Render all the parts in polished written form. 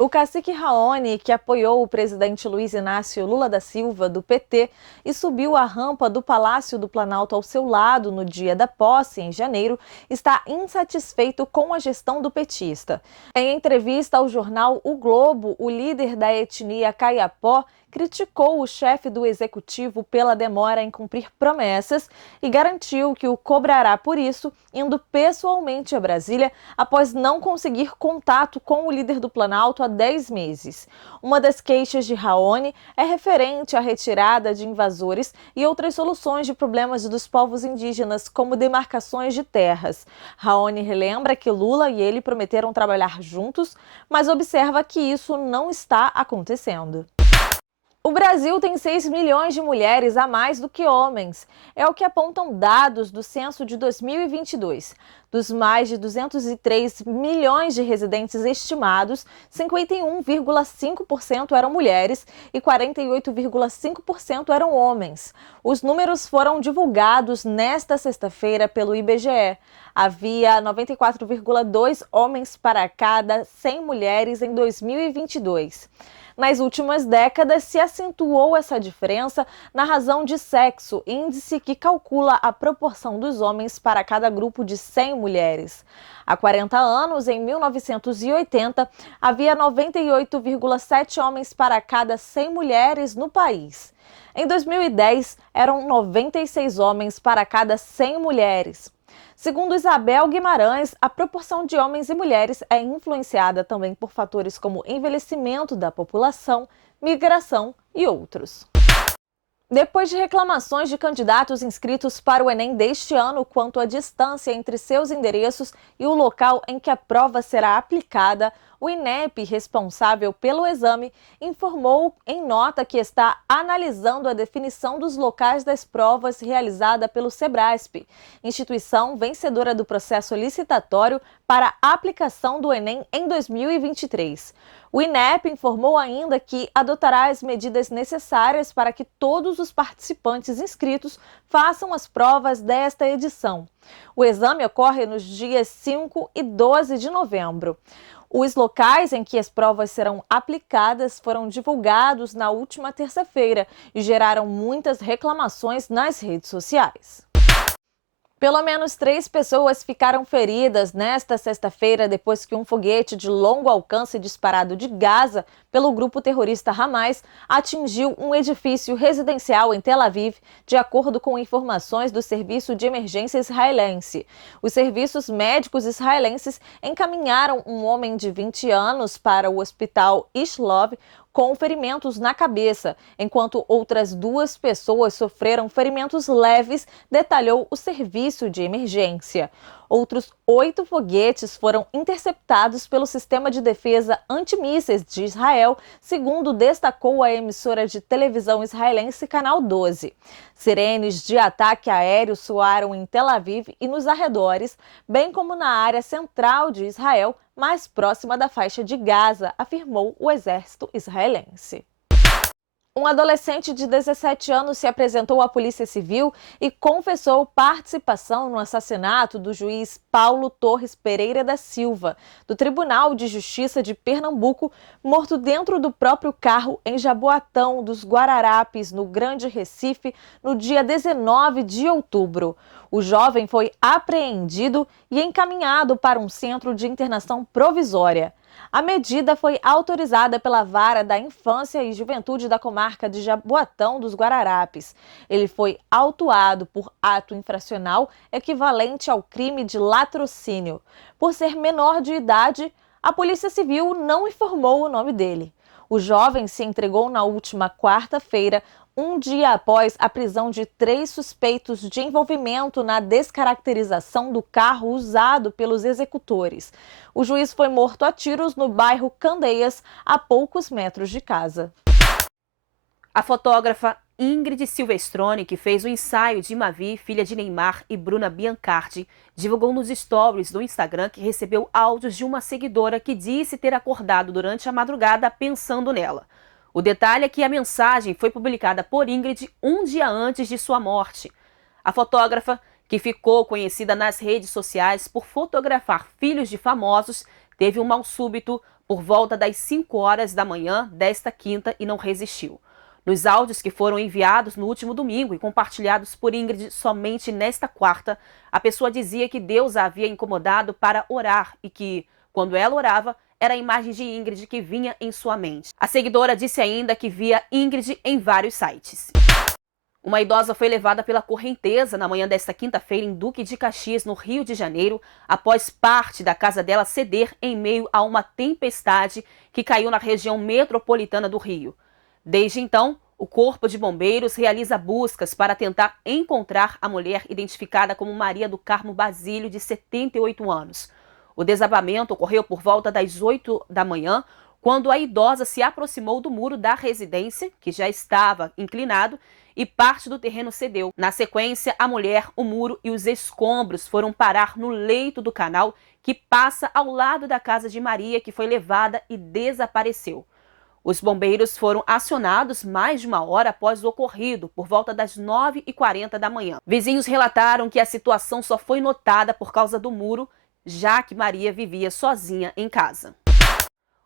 O cacique Raoni, que apoiou o presidente Luiz Inácio Lula da Silva, do PT, e subiu a rampa do Palácio do Planalto ao seu lado no dia da posse, em janeiro, está insatisfeito com a gestão do petista. Em entrevista ao jornal O Globo, o líder da etnia Caiapó criticou o chefe do executivo pela demora em cumprir promessas e garantiu que o cobrará por isso, indo pessoalmente a Brasília após não conseguir contato com o líder do Planalto há 10 meses. Uma das queixas de Raoni é referente à retirada de invasores e outras soluções de problemas dos povos indígenas, como demarcações de terras. Raoni relembra que Lula e ele prometeram trabalhar juntos, mas observa que isso não está acontecendo. O Brasil tem 6 milhões de mulheres a mais do que homens. É o que apontam dados do censo de 2022. Dos mais de 203 milhões de residentes estimados, 51,5% eram mulheres e 48,5% eram homens. Os números foram divulgados nesta sexta-feira pelo IBGE. Havia 94,2 homens para cada 100 mulheres em 2022. Nas últimas décadas, se acentuou essa diferença na razão de sexo, índice que calcula a proporção dos homens para cada grupo de 100 mulheres. Há 40 anos, em 1980, havia 98,7 homens para cada 100 mulheres no país. Em 2010, eram 96 homens para cada 100 mulheres. Segundo Isabel Guimarães, a proporção de homens e mulheres é influenciada também por fatores como envelhecimento da população, migração e outros. Depois de reclamações de candidatos inscritos para o Enem deste ano quanto à distância entre seus endereços e o local em que a prova será aplicada, o INEP, responsável pelo exame, informou em nota que está analisando a definição dos locais das provas realizada pelo Sebrasp, instituição vencedora do processo licitatório para a aplicação do Enem em 2023. O INEP informou ainda que adotará as medidas necessárias para que todos os participantes inscritos façam as provas desta edição. O exame ocorre nos dias 5 e 12 de novembro. Os locais em que as provas serão aplicadas foram divulgados na última terça-feira e geraram muitas reclamações nas redes sociais. Pelo menos 3 pessoas ficaram feridas nesta sexta-feira depois que um foguete de longo alcance disparado de Gaza pelo grupo terrorista Hamas atingiu um edifício residencial em Tel Aviv, de acordo com informações do Serviço de Emergência Israelense. Os serviços médicos israelenses encaminharam um homem de 20 anos para o hospital Ishlov com ferimentos na cabeça, enquanto outras 2 pessoas sofreram ferimentos leves, detalhou o serviço de emergência. Outros 8 foguetes foram interceptados pelo sistema de defesa antimísseis de Israel, segundo destacou a emissora de televisão israelense Canal 12. Sirenes de ataque aéreo soaram em Tel Aviv e nos arredores, bem como na área central de Israel, mais próxima da faixa de Gaza, afirmou o exército israelense. Um adolescente de 17 anos se apresentou à Polícia Civil e confessou participação no assassinato do juiz Paulo Torres Pereira da Silva, do Tribunal de Justiça de Pernambuco, morto dentro do próprio carro em Jaboatão dos Guararapes, no Grande Recife, no dia 19 de outubro. O jovem foi apreendido e encaminhado para um centro de internação provisória. A medida foi autorizada pela Vara da Infância e Juventude da Comarca de Jaboatão dos Guararapes. Ele foi autuado por ato infracional equivalente ao crime de latrocínio. Por ser menor de idade, a Polícia Civil não informou o nome dele. O jovem se entregou na última quarta-feira, um dia após a prisão de 3 suspeitos de envolvimento na descaracterização do carro usado pelos executores. O juiz foi morto a tiros no bairro Candeias, a poucos metros de casa. A fotógrafa Ingrid Silvestrone, que fez o ensaio de Mavi, filha de Neymar, e Bruna Biancardi, divulgou nos stories do Instagram que recebeu áudios de uma seguidora que disse ter acordado durante a madrugada pensando nela. O detalhe é que a mensagem foi publicada por Ingrid um dia antes de sua morte. A fotógrafa, que ficou conhecida nas redes sociais por fotografar filhos de famosos, teve um mal súbito por volta das 5 horas da manhã desta quinta e não resistiu. Nos áudios que foram enviados no último domingo e compartilhados por Ingrid somente nesta quarta, a pessoa dizia que Deus a havia incomodado para orar e que, quando ela orava, era a imagem de Ingrid que vinha em sua mente. A seguidora disse ainda que via Ingrid em vários sites. Uma idosa foi levada pela correnteza na manhã desta quinta-feira em Duque de Caxias, no Rio de Janeiro, após parte da casa dela ceder em meio a uma tempestade que caiu na região metropolitana do Rio. Desde então, o Corpo de Bombeiros realiza buscas para tentar encontrar a mulher identificada como Maria do Carmo Basílio, de 78 anos. O desabamento ocorreu por volta das 8 da manhã, quando a idosa se aproximou do muro da residência, que já estava inclinado, e parte do terreno cedeu. Na sequência, a mulher, o muro e os escombros foram parar no leito do canal que passa ao lado da casa de Maria, que foi levada e desapareceu. Os bombeiros foram acionados mais de uma hora após o ocorrido, por volta das 9h40 da manhã. Vizinhos relataram que a situação só foi notada por causa do muro, já que Maria vivia sozinha em casa.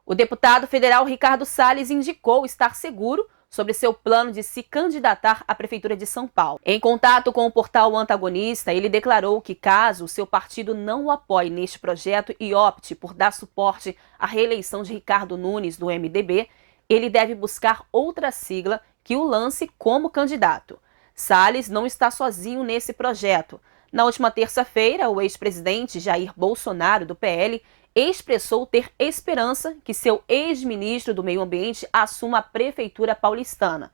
O deputado federal Ricardo Salles indicou estar seguro sobre seu plano de se candidatar à Prefeitura de São Paulo. Em contato com o portal Antagonista, ele declarou que, caso o seu partido não o apoie neste projeto e opte por dar suporte à reeleição de Ricardo Nunes, do MDB, ele deve buscar outra sigla que o lance como candidato. Salles não está sozinho nesse projeto. Na última terça-feira, o ex-presidente Jair Bolsonaro, do PL, expressou ter esperança que seu ex-ministro do Meio Ambiente assuma a Prefeitura paulistana.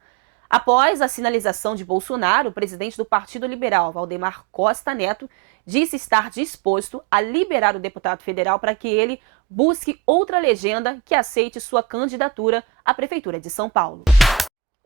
Após a sinalização de Bolsonaro, o presidente do Partido Liberal, Valdemar Costa Neto, disse estar disposto a liberar o deputado federal para que ele busque outra legenda que aceite sua candidatura à Prefeitura de São Paulo.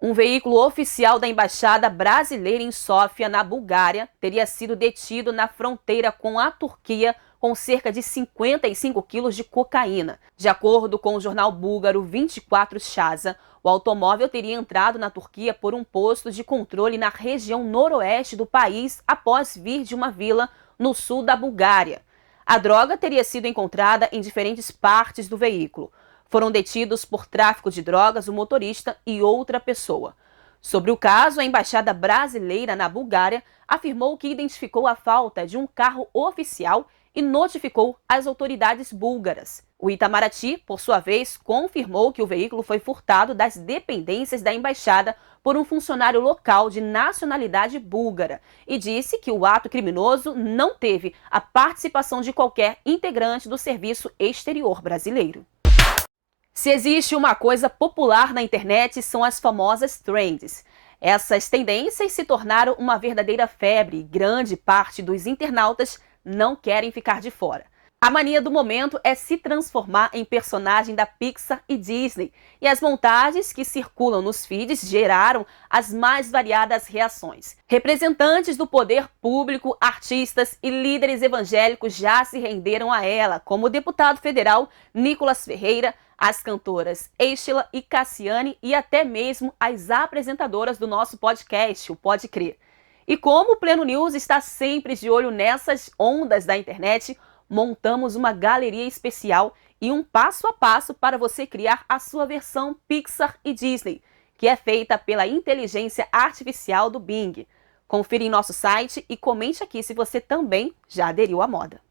Um veículo oficial da Embaixada Brasileira em Sófia, na Bulgária, teria sido detido na fronteira com a Turquia com cerca de 55 quilos de cocaína. De acordo com o jornal búlgaro 24 Chaza, o automóvel teria entrado na Turquia por um posto de controle na região noroeste do país após vir de uma vila no sul da Bulgária. A droga teria sido encontrada em diferentes partes do veículo. Foram detidos por tráfico de drogas o motorista e outra pessoa. Sobre o caso, a Embaixada Brasileira na Bulgária afirmou que identificou a falta de um carro oficial e notificou as autoridades búlgaras. O Itamaraty, por sua vez, confirmou que o veículo foi furtado das dependências da embaixada por um funcionário local de nacionalidade búlgara e disse que o ato criminoso não teve a participação de qualquer integrante do Serviço Exterior brasileiro. Se existe uma coisa popular na internet, são as famosas trends. Essas tendências se tornaram uma verdadeira febre e grande parte dos internautas não querem ficar de fora. A mania do momento é se transformar em personagem da Pixar e Disney, e as montagens que circulam nos feeds geraram as mais variadas reações. Representantes do poder público, artistas e líderes evangélicos já se renderam a ela, como o deputado federal Nicolas Ferreira, as cantoras Estela e Cassiane e até mesmo as apresentadoras do nosso podcast, o Pode Crer. E como o Pleno News está sempre de olho nessas ondas da internet, montamos uma galeria especial e um passo a passo para você criar a sua versão Pixar e Disney, que é feita pela inteligência artificial do Bing. Confira em nosso site e comente aqui se você também já aderiu à moda.